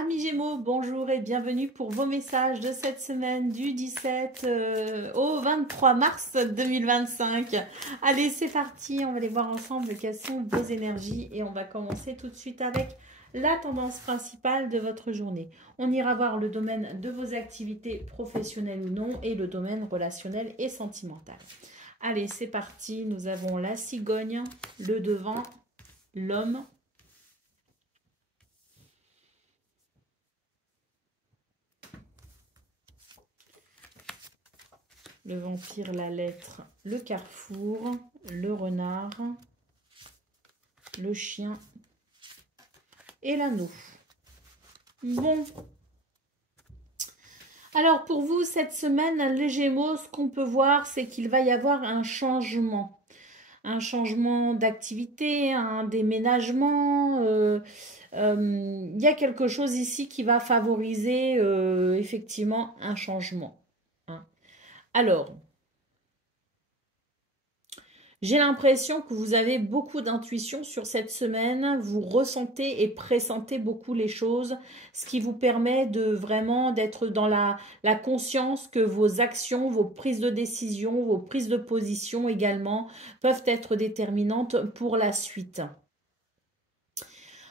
Amis Gémeaux, bonjour et bienvenue pour vos messages de cette semaine du 17 au 23 mars 2025. Allez, c'est parti, on va aller voir ensemble quelles sont vos énergies et on va commencer tout de suite avec la tendance principale de votre journée. On ira voir le domaine de vos activités professionnelles ou non et le domaine relationnel et sentimental. Allez, c'est parti, nous avons la cigogne, le devant, l'homme, le vampire, la lettre, le carrefour, le renard, le chien et l'anneau. Bon. Alors pour vous, cette semaine, les Gémeaux, ce qu'on peut voir, c'est qu'il va y avoir un changement. Un changement d'activité, un déménagement. Il y a quelque chose ici qui va favoriser effectivement un changement. Hein. Alors, j'ai l'impression que vous avez beaucoup d'intuition sur cette semaine. Vous ressentez et pressentez beaucoup les choses, ce qui vous permet de vraiment d'être dans la conscience que vos actions, vos prises de décision, vos prises de position également peuvent être déterminantes pour la suite.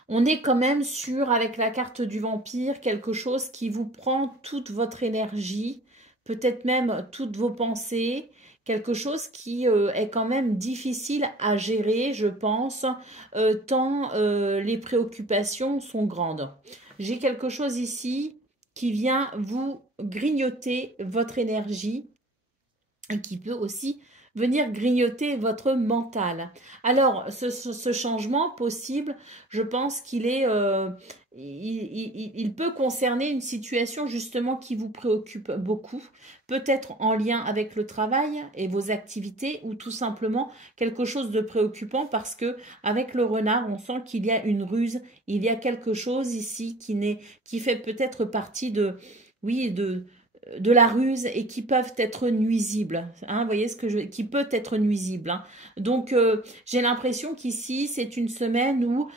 On est quand même sur, avec la carte du vampire, quelque chose qui vous prend toute votre énergie, peut-être même toutes vos pensées, quelque chose qui est quand même difficile à gérer, je pense, tant les préoccupations sont grandes. J'ai quelque chose ici qui vient vous grignoter votre énergie et qui peut aussi venir grignoter votre mental. Alors, ce changement possible, je pense qu'il est, il peut concerner une situation justement qui vous préoccupe beaucoup, peut-être en lien avec le travail et vos activités, ou tout simplement quelque chose de préoccupant parce que avec le renard, on sent qu'il y a une ruse, il y a quelque chose ici qui fait peut-être partie de, oui, de la ruse et qui peuvent être nuisibles. Hein, vous voyez ce que qui peut être nuisible. Hein. Donc, j'ai l'impression qu'ici, c'est une semaine où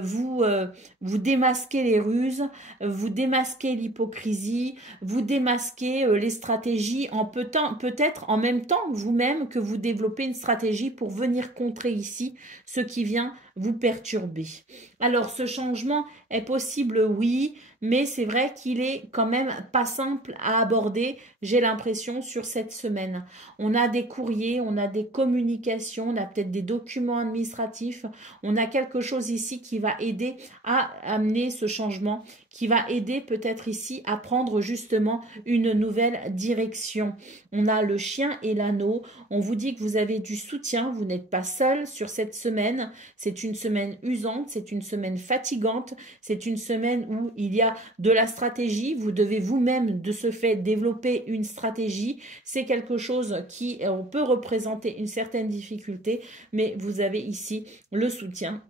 vous démasquez les ruses, vous démasquez l'hypocrisie, vous démasquez les stratégies en peut-être en même temps vous-même que vous développez une stratégie pour venir contrer ici ce qui vient vous perturber. Alors, ce changement est possible, oui, mais c'est vrai qu'il est quand même pas simple à aborder, j'ai l'impression, sur cette semaine. On a des courriers, on a des communications, on a peut-être des documents administratifs, on a quelque chose ici qui va aider à amener ce changement, qui va aider peut-être ici à prendre justement une nouvelle direction. On a le chien et l'anneau, on vous dit que vous avez du soutien, vous n'êtes pas seul sur cette semaine, c'est une semaine usante, c'est une semaine fatigante, c'est une semaine où il y a de la stratégie, vous devez vous-même de ce fait développer une stratégie, c'est quelque chose qui peut représenter une certaine difficulté, mais vous avez ici le soutien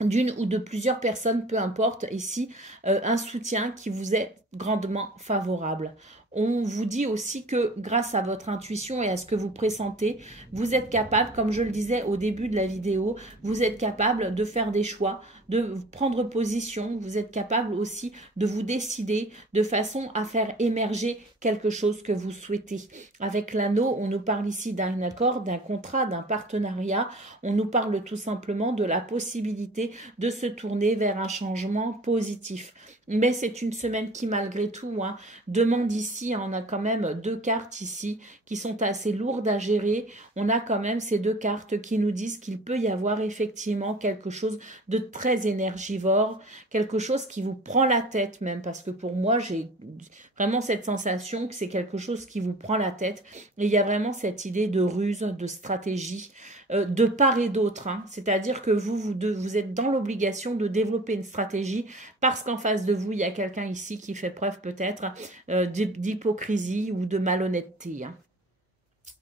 d'une ou de plusieurs personnes, peu importe, ici, un soutien qui vous est grandement favorable. On vous dit aussi que grâce à votre intuition et à ce que vous pressentez, vous êtes capable, comme je le disais au début de la vidéo, vous êtes capable de faire des choix, de prendre position, vous êtes capable aussi de vous décider de façon à faire émerger quelque chose que vous souhaitez. Avec l'anneau, on nous parle ici d'un accord, d'un contrat, d'un partenariat, on nous parle tout simplement de la possibilité de se tourner vers un changement positif. Mais c'est une semaine qui, malgré tout, demande ici, on a quand même deux cartes ici qui sont assez lourdes à gérer. On a quand même ces deux cartes qui nous disent qu'il peut y avoir effectivement quelque chose de très énergivore, quelque chose qui vous prend la tête même, parce que pour moi, j'ai vraiment cette sensation que c'est quelque chose qui vous prend la tête. Et il y a vraiment cette idée de ruse, de stratégie, de part et d'autre. Hein. C'est-à-dire que vous êtes dans l'obligation de développer une stratégie parce qu'en face de vous, il y a quelqu'un ici qui fait preuve peut-être d'hypocrisie ou de malhonnêteté. Hein.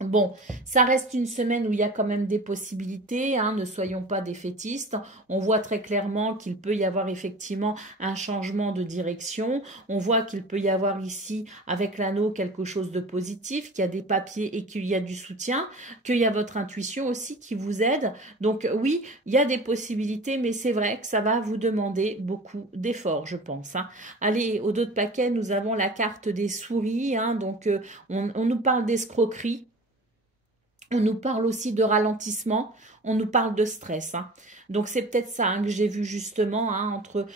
Bon, ça reste une semaine où il y a quand même des possibilités, hein, ne soyons pas défaitistes. On voit très clairement qu'il peut y avoir effectivement un changement de direction. On voit qu'il peut y avoir ici, avec l'anneau, quelque chose de positif, qu'il y a des papiers et qu'il y a du soutien, qu'il y a votre intuition aussi qui vous aide. Donc oui, il y a des possibilités, mais c'est vrai que ça va vous demander beaucoup d'efforts, je pense, hein. Allez, au dos de paquet, nous avons la carte des souris, hein, donc on nous parle d'escroquerie. On nous parle aussi de ralentissement, on nous parle de stress, hein. Donc c'est peut-être ça, hein, que j'ai vu justement, hein, entre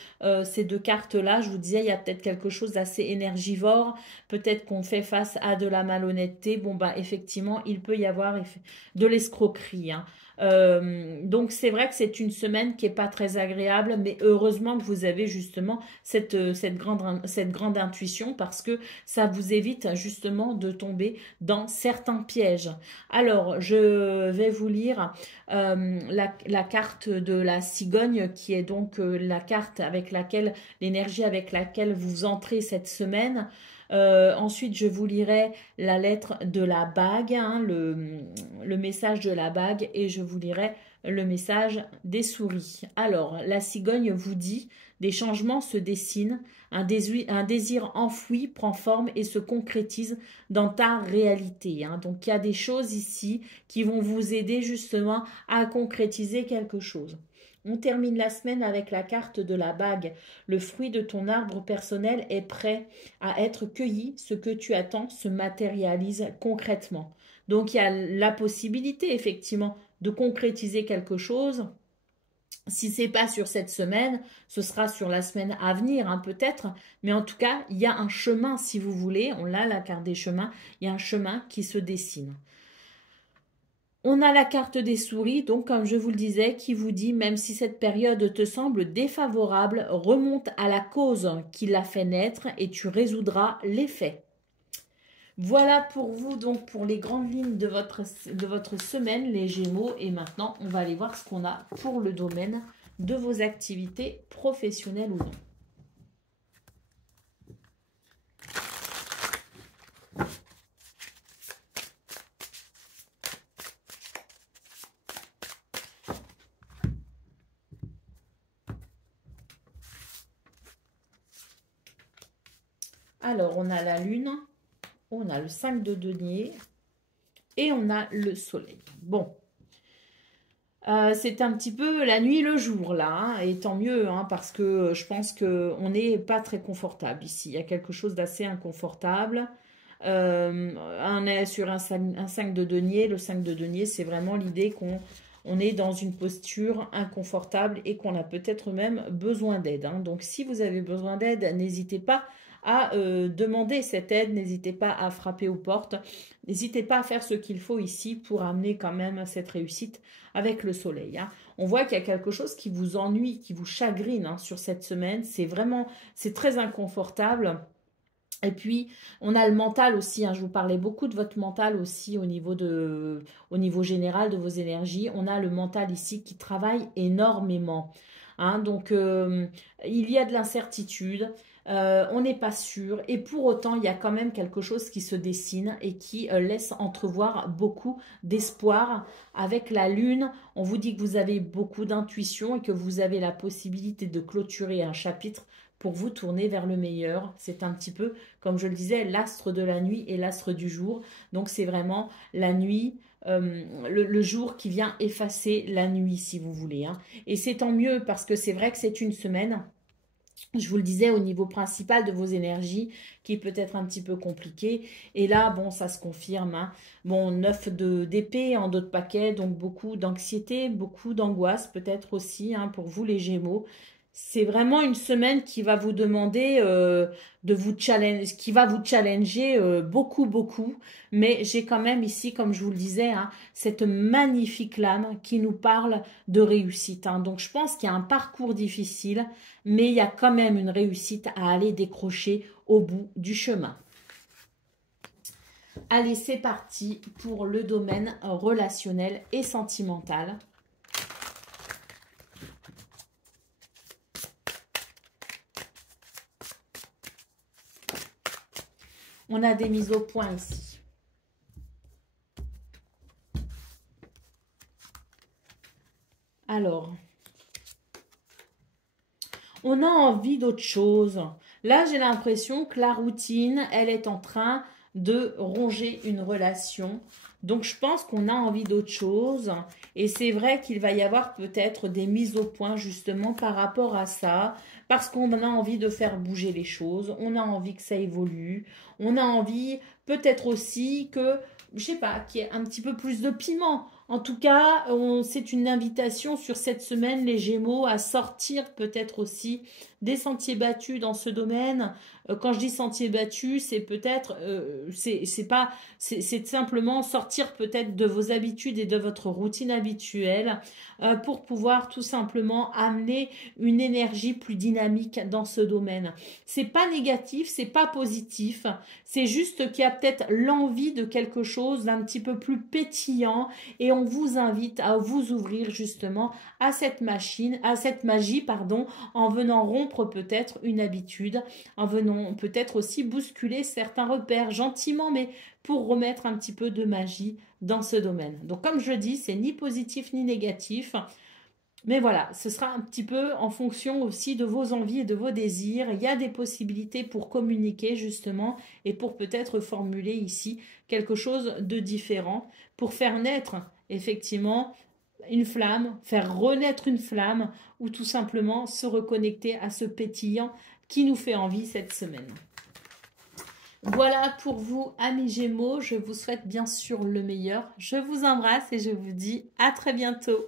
ces deux cartes-là. Je vous disais, il y a peut-être quelque chose d'assez énergivore. Peut-être qu'on fait face à de la malhonnêteté. Bon, bah effectivement, il peut y avoir de l'escroquerie, hein. Donc c'est vrai que c'est une semaine qui est pas très agréable, mais heureusement que vous avez justement cette grande intuition, parce que ça vous évite justement de tomber dans certains pièges. Alors, je vais vous lire la carte de la cigogne, qui est donc la carte avec laquelle, l'énergie avec laquelle vous entrez cette semaine. Ensuite, je vous lirai la lettre de la bague, hein, le message de la bague, et je vous lirai le message des souris. Alors, la cigogne vous dit: des changements se dessinent, un désir enfoui prend forme et se concrétise dans ta réalité, hein. Donc, il y a des choses ici qui vont vous aider justement à concrétiser quelque chose. On termine la semaine avec la carte de la bague. Le fruit de ton arbre personnel est prêt à être cueilli. Ce que tu attends se matérialise concrètement. Donc, il y a la possibilité, effectivement, de concrétiser quelque chose. Si c'est pas sur cette semaine, ce sera sur la semaine à venir, hein, peut-être. Mais en tout cas, il y a un chemin, si vous voulez. On l'a, la carte des chemins. Il y a un chemin qui se dessine. On a la carte des souris, donc comme je vous le disais, qui vous dit: même si cette période te semble défavorable, remonte à la cause qui l'a fait naître et tu résoudras l'effet. Voilà pour vous, donc pour les grandes lignes de votre semaine, les Gémeaux. Et maintenant, on va aller voir ce qu'on a pour le domaine de vos activités professionnelles ou non. Alors, on a la Lune, on a le 5 de denier et on a le Soleil. Bon. C'est un petit peu la nuit le jour là, hein, et tant mieux, hein, parce que je pense qu'on n'est pas très confortable ici. Il y a quelque chose d'assez inconfortable. On est sur un 5 de denier. Le 5 de denier, c'est vraiment l'idée qu'on est dans une posture inconfortable et qu'on a peut-être même besoin d'aide, hein. Donc si vous avez besoin d'aide, n'hésitez pas à demander cette aide, n'hésitez pas à frapper aux portes, n'hésitez pas à faire ce qu'il faut ici pour amener quand même cette réussite avec le soleil, hein. On voit qu'il y a quelque chose qui vous ennuie, qui vous chagrine, hein, sur cette semaine. C'est très inconfortable. Et puis, on a le mental aussi, hein. Je vous parlais beaucoup de votre mental aussi au niveau général de vos énergies. On a le mental ici qui travaille énormément, hein. Donc, il y a de l'incertitude, on n'est pas sûr. Et pour autant, il y a quand même quelque chose qui se dessine et qui laisse entrevoir beaucoup d'espoir. Avec la Lune, on vous dit que vous avez beaucoup d'intuition et que vous avez la possibilité de clôturer un chapitre pour vous tourner vers le meilleur. C'est un petit peu, comme je le disais, l'astre de la nuit et l'astre du jour. Donc c'est vraiment la nuit, le jour qui vient effacer la nuit, si vous voulez, hein. Et c'est tant mieux, parce que c'est vrai que c'est une semaine, je vous le disais, au niveau principal de vos énergies, qui peut être un petit peu compliqué. Et là, bon, ça se confirme, hein. Bon, 9 d'épée en dos de paquet, donc beaucoup d'anxiété, beaucoup d'angoisse peut-être aussi, hein, pour vous les Gémeaux. C'est vraiment une semaine qui va vous demander de vous challenger, qui va vous challenger beaucoup, beaucoup. Mais j'ai quand même ici, comme je vous le disais, hein, cette magnifique lame qui nous parle de réussite, hein. Donc je pense qu'il y a un parcours difficile, mais il y a quand même une réussite à aller décrocher au bout du chemin. Allez, c'est parti pour le domaine relationnel et sentimental. On a des mises au point ici. Alors, on a envie d'autre chose. Là, j'ai l'impression que la routine, elle est en train de ronger une relation. Donc, je pense qu'on a envie d'autre chose. Et c'est vrai qu'il va y avoir peut-être des mises au point justement par rapport à ça. Parce qu'on a envie de faire bouger les choses. On a envie que ça évolue. On a envie peut-être aussi que, je sais pas, qu'il y ait un petit peu plus de piment. En tout cas, c'est une invitation sur cette semaine, les Gémeaux, à sortir peut-être aussi des sentiers battus dans ce domaine. Quand je dis sentiers battus, c'est peut-être, c'est simplement sortir peut-être de vos habitudes et de votre routine habituelle pour pouvoir tout simplement amener une énergie plus dynamique dans ce domaine. C'est pas négatif, c'est pas positif, c'est juste qu'il y a peut-être l'envie de quelque chose d'un petit peu plus pétillant et on vous invite à vous ouvrir justement à cette machine, à cette magie, pardon, en venant rompre peut-être une habitude, en venant peut-être aussi bousculer certains repères gentiment, mais pour remettre un petit peu de magie dans ce domaine. Donc comme je dis, c'est ni positif ni négatif. Mais voilà, ce sera un petit peu en fonction aussi de vos envies et de vos désirs. Il y a des possibilités pour communiquer justement et pour peut-être formuler ici quelque chose de différent, pour faire naître effectivement une flamme, faire renaître une flamme ou tout simplement se reconnecter à ce pétillant qui nous fait envie cette semaine. Voilà pour vous, amis Gémeaux. Je vous souhaite bien sûr le meilleur. Je vous embrasse et je vous dis à très bientôt.